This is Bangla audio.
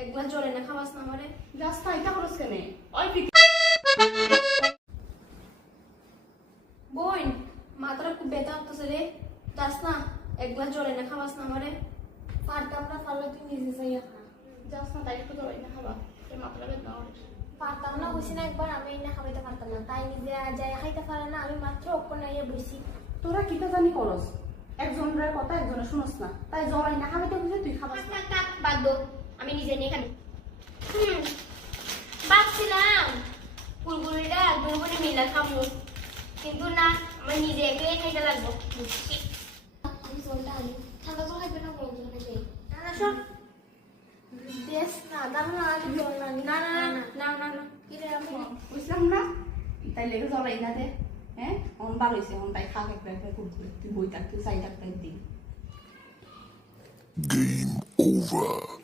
এক গ্লাস জল এনে খাওয়াস না আমারে। যাস না এটা করস কেনে ওই বোন মাথাটা খুব ব্যথা হতেছে রে, যাস না এক গ্লাস জল এনে খাওয়াস না আমারে। পারতাম না, পারলে তুই নিজে যাইয়া খা। যাস না তাই একটু জড়াই না খাবা তোর মাথাটা বেদনা করে পারতাম না বসি না, একবার আমি না খাওয়াইতে পারতাম না, তাই নিজে যাই খাইতে পারে না, আমি মাত্র অক্ষণ আইয়া বসি। তোরা কিটা জানি করস একজনের কথা একজনে শুনস না, তাই জড়াই না খাবে তো বুঝে তুই খাবাস না। থাক বাদ দো, আমি নিজে নিয়ে খাবি। ভাবছিলাম কুলকুলিটা দুপুরে মিলা খাবো, কিন্তু না আমার নিজে একলাই খাইতে লাগবো। আমি জলটা আনি, ঠান্ডা জল খাইবে না গরম জল খাইবে? না না সব দেশ না দাম না, আমি জল না আনি। না না না না না না কিরে আমি বুঝলাম না তাই লেগে জড়াই না দে। হ্যাঁ অন বার হয়েছে অন তাই খাক একবার একবার করতে তুই বই থাক তুই চাই থাক তাই দিন Game over.